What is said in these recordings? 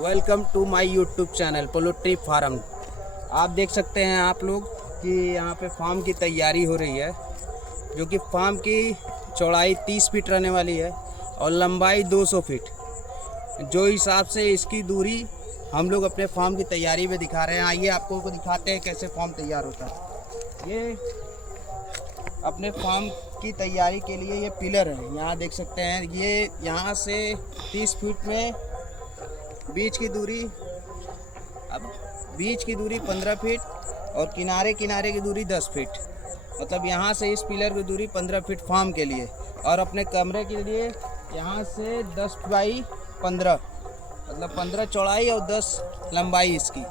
Welcome to my YouTube channel poultry farm. आप देख सकते हैं आप लोग कि यहाँ पे फार्म की तैयारी हो रही है, जो कि फार्म की चौड़ाई 30 फीट रहने वाली है और लंबाई 200 फीट। जो हिसाब से इसकी दूरी हम लोग अपने फार्म की तैयारी में दिखा रहे हैं। आइए आपको को दिखाते हैं कैसे फार्म तैयार होता है। ये अपने फार्म की तैयारी के लिए ये पिलर है, यहाँ देख सकते हैं। ये यहाँ से 30 फीट में बीच की दूरी 15 फीट और किनारे की दूरी 10 फीट। मतलब यहाँ से इस पिलर की दूरी 15 फीट फार्म के लिए, और अपने कमरे के लिए यहाँ से 10 बाई 15, मतलब 15 चौड़ाई और 10 लंबाई इसकी।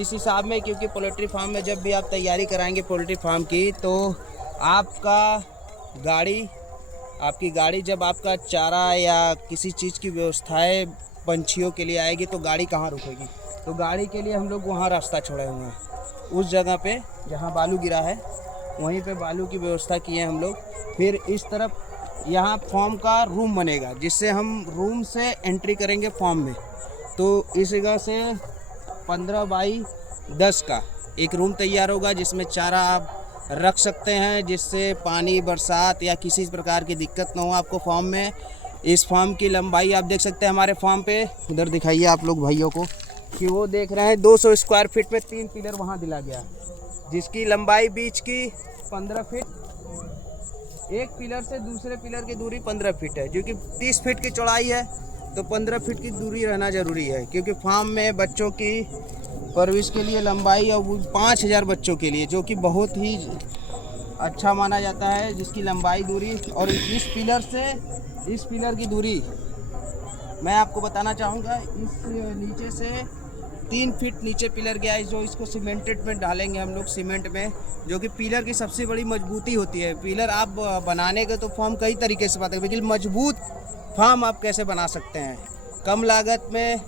इस हिसाब में, क्योंकि पोल्ट्री फार्म में जब भी आप तैयारी कराएंगे पोल्ट्री फार्म की, तो आपकी गाड़ी जब आपका चारा या किसी चीज़ की व्यवस्थाएं पंछियों के लिए आएगी तो गाड़ी कहाँ रुकेगी। तो गाड़ी के लिए हम लोग वहाँ रास्ता छोड़े हुए हैं, उस जगह पे जहाँ बालू गिरा है वहीं पे बालू की व्यवस्था की है हम लोग। फिर इस तरफ यहाँ फार्म का रूम बनेगा, जिससे हम रूम से एंट्री करेंगे फार्म में। तो इस जगह से 15 बाई 10 का एक रूम तैयार होगा, जिसमें चारा आप रख सकते हैं, जिससे पानी बरसात या किसी प्रकार की दिक्कत ना हो आपको फार्म में। इस फार्म की लंबाई आप देख सकते हैं हमारे फार्म पे, उधर दिखाइए आप लोग भाइयों को कि वो देख रहे हैं 200 स्क्वायर फीट में 3 पिलर वहाँ दिला गया, जिसकी लंबाई बीच की 15 फीट। एक पिलर से दूसरे पिलर की दूरी 15 फीट है, जो कि 30 फीट की चौड़ाई है। तो 15 फीट की दूरी रहना ज़रूरी है, क्योंकि फार्म में बच्चों की परवरिश के लिए लंबाई, और 5000 बच्चों के लिए, जो कि बहुत ही अच्छा माना जाता है, जिसकी लंबाई दूरी। और इस पिलर से इस पिलर की दूरी मैं आपको बताना चाहूँगा, इस नीचे से 3 फीट नीचे पिलर गया है, जो इसको सीमेंटेड में डालेंगे हम लोग, सीमेंट में, जो कि पिलर की सबसे बड़ी मजबूती होती है। पिलर आप बनाने के तो फार्म कई तरीके से बनाते हैं, लेकिन मजबूत फार्म आप कैसे बना सकते हैं, कम लागत में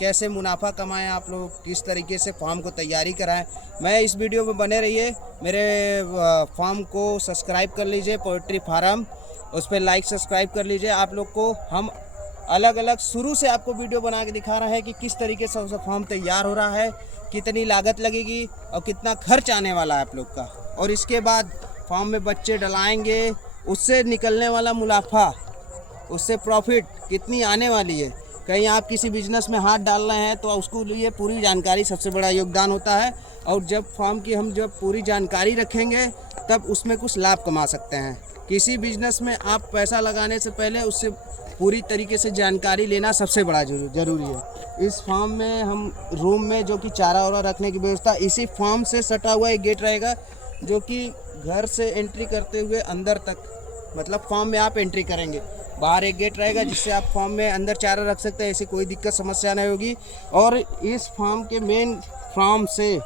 कैसे मुनाफा कमाएं, आप लोग किस तरीके से फार्म को तैयारी कराएं। मैं इस वीडियो में बने रहिए, मेरे फार्म को सब्सक्राइब कर लीजिए, पोल्ट्री फार्म, उस पर लाइक सब्सक्राइब कर लीजिए। आप लोग को हम अलग अलग शुरू से आपको वीडियो बना के दिखा रहे हैं कि किस तरीके से फार्म तैयार हो रहा है, कितनी लागत लगेगी और कितना खर्च आने वाला है आप लोग का। और इसके बाद फार्म में बच्चे डलाएंगे, उससे निकलने वाला मुनाफा, उससे प्रॉफिट कितनी आने वाली है। कहीं आप किसी बिजनेस में हाथ डाल रहे हैं तो उसको लिए पूरी जानकारी सबसे बड़ा योगदान होता है। और जब फार्म की हम जब पूरी जानकारी रखेंगे तब उसमें कुछ लाभ कमा सकते हैं। किसी बिजनेस में आप पैसा लगाने से पहले उससे पूरी तरीके से जानकारी लेना सबसे बड़ा ज़रूरी है। इस फार्म में हम रूम में जो कि चारा वारा रखने की व्यवस्था, इसी फार्म से सटा हुआ एक गेट रहेगा, जो कि घर से एंट्री करते हुए अंदर तक, मतलब फार्म में आप एंट्री करेंगे, बाहर एक गेट रहेगा जिससे आप फार्म में अंदर चारा रख सकते हैं, ऐसी कोई दिक्कत समस्या नहीं होगी। और इस फार्म के मेन फार्म से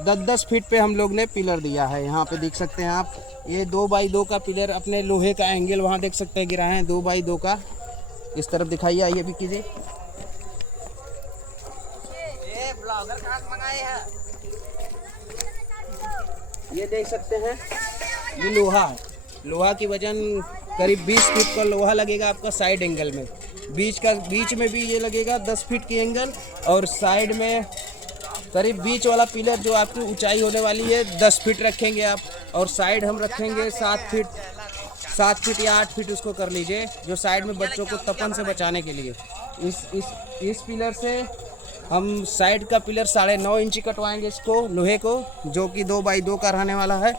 10-10 फीट पे हम लोग ने पिलर दिया है। यहाँ पे देख सकते हैं आप, ये 2 बाई 2 का पिलर, अपने लोहे का एंगल वहाँ देख सकते हैं गिराए हैं 2 बाई 2 का। इस तरफ दिखाइए, आइए भी कीजिए। ये देख सकते हैं, ये लोहा की वजन करीब 20 फीट का लोहा लगेगा आपका साइड एंगल में। बीच में भी ये लगेगा 10 फीट की एंगल, और साइड में करीब बीच वाला पिलर जो आपकी ऊंचाई होने वाली है 10 फीट रखेंगे आप, और साइड हम रखेंगे 7 फीट या 8 फीट उसको कर लीजिए, जो साइड में बच्चों को तपन से बचाने के लिए। इस पिलर से हम साइड का पिलर 9.5 इंची कटवाएंगे इसको, लोहे को, जो कि 2 बाई 2 का रहने वाला है।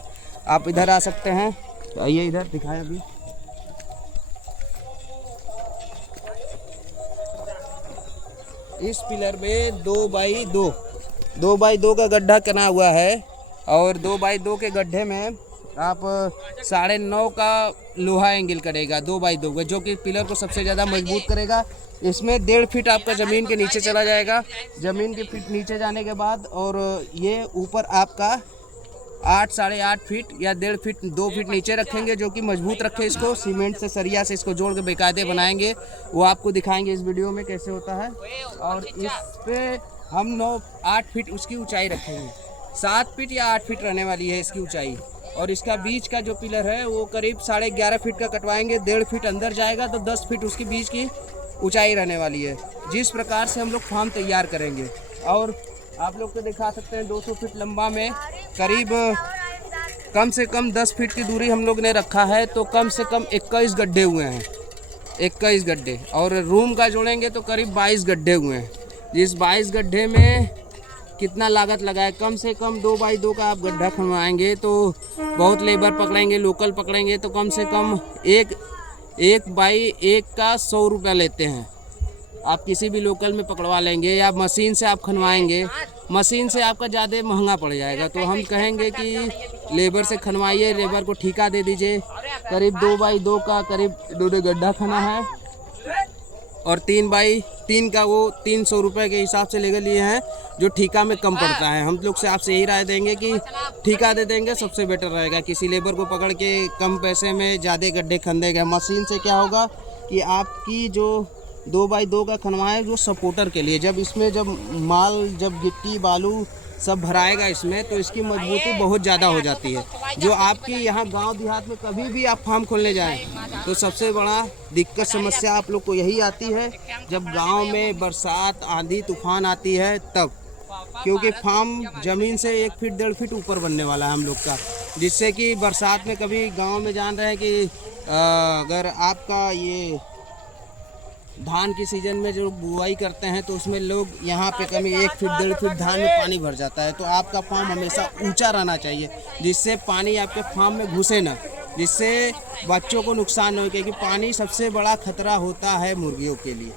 आप इधर आ सकते हैं, आइए इधर दिखाएं अभी। इस पिलर में 2 बाई 2 का गड्ढा कना हुआ है, और 2 बाई 2 के गड्ढे में आप 9.5 का लोहा एंगल करेगा 2 बाई 2 का, जो कि पिलर को सबसे ज़्यादा मजबूत करेगा। इसमें 1.5 फीट आपका ज़मीन के नीचे चला जाएगा, ज़मीन के फीट नीचे जाने के बाद, और ये ऊपर आपका 8-8.5 फीट या 1.5 फीट 2 फीट नीचे रखेंगे, जो कि मजबूत रखे इसको। सीमेंट से, सरिया से इसको जोड़ के बेकायदे बनाएंगे, वो आपको दिखाएंगे इस वीडियो में कैसे होता है। और इस पे हम 8 फीट उसकी ऊंचाई रखेंगे, 7 फीट या 8 फीट रहने वाली है इसकी ऊंचाई। और इसका बीच का जो पिलर है वो करीब 11.5 फीट का कटवाएंगे, 1.5 फीट अंदर जाएगा तो 10 फीट उसकी बीच की ऊंचाई रहने वाली है। जिस प्रकार से हम लोग फार्म तैयार करेंगे, और आप लोग को दिखा सकते हैं 200 फीट लंबा में करीब कम से कम 10 फीट की दूरी हम लोग ने रखा है, तो कम से कम 21 गड्ढे हुए हैं, 21 गड्ढे। और रूम का जोड़ेंगे तो करीब 22 गड्ढे हुए हैं। जिस 22 गड्ढे में कितना लागत लगा है, कम से कम 2 बाई 2 का आप गड्ढा खनवाएंगे तो बहुत लेबर पकड़ेंगे, लोकल पकड़ेंगे तो कम से कम एक बाई 1 का 100 रुपया लेते हैं। आप किसी भी लोकल में पकड़वा लेंगे या मशीन से आप खनवाएंगे, मशीन से आपका ज़्यादा महंगा पड़ जाएगा। तो हम कहेंगे कि लेबर से खनवाइए, लेबर को ठेका दे दीजिए। करीब 2 बाई 2 का करीब 2 गड्ढा खना है, और 3 बाई 3 का वो 300 रुपये के हिसाब से लेकर लिए हैं, जो ठेका में कम पड़ता है। हम लोग से आपसे यही राय देंगे कि ठेका दे देंगे, सबसे बेटर रहेगा। किसी लेबर को पकड़ के कम पैसे में ज़्यादा गड्ढे खन देंगे। मशीन से क्या होगा कि आपकी जो 2 बाई 2 का खनवाए जो सपोर्टर के लिए, जब इसमें जब माल जब गिट्टी बालू सब भराएगा इसमें, तो इसकी मजबूती बहुत ज़्यादा हो जाती है। जो आपकी यहाँ गांव देहात में कभी भी आप फार्म खोलने जाएं तो सबसे बड़ा दिक्कत समस्या आप लोग को यही आती है जब गांव में बरसात आंधी तूफान आती है तब, क्योंकि फार्म ज़मीन से 1 फीट 1.5 फीट ऊपर बनने वाला है हम लोग का, जिससे कि बरसात में कभी गाँव में जान रहे हैं कि अगर आपका ये धान की सीज़न में जो बुआई करते हैं तो उसमें लोग यहाँ पे कभी 1 फीट 1.5 फीट धान में पानी भर जाता है। तो आपका फार्म हमेशा ऊंचा रहना चाहिए, जिससे पानी आपके फार्म में घुसे ना, जिससे बच्चों को नुकसान न हो। क्योंकि पानी सबसे बड़ा खतरा होता है मुर्गियों के लिए,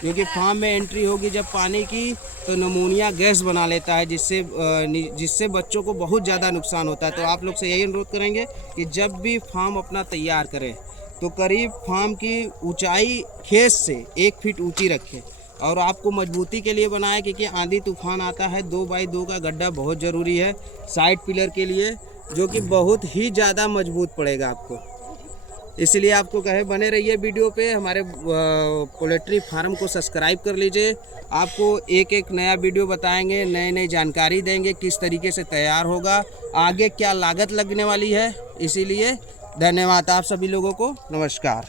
क्योंकि फार्म में एंट्री होगी जब पानी की तो नमूनिया गैस बना लेता है, जिससे बच्चों को बहुत ज़्यादा नुकसान होता है। तो आप लोग से यही अनुरोध करेंगे कि जब भी फार्म अपना तैयार करें तो करीब फार्म की ऊंचाई खेत से 1 फीट ऊंची रखें, और आपको मजबूती के लिए बनाएं, क्योंकि आंधी तूफान आता है। 2 बाई 2 का गड्ढा बहुत ज़रूरी है साइड पिलर के लिए, जो कि बहुत ही ज़्यादा मजबूत पड़ेगा आपको। इसलिए आपको कहे बने रहिए वीडियो पे, हमारे पोल्ट्री फार्म को सब्सक्राइब कर लीजिए। आपको एक नया वीडियो बताएंगे, नई जानकारी देंगे किस तरीके से तैयार होगा, आगे क्या लागत लगने वाली है। इसीलिए धन्यवाद आप सभी लोगों को, नमस्कार।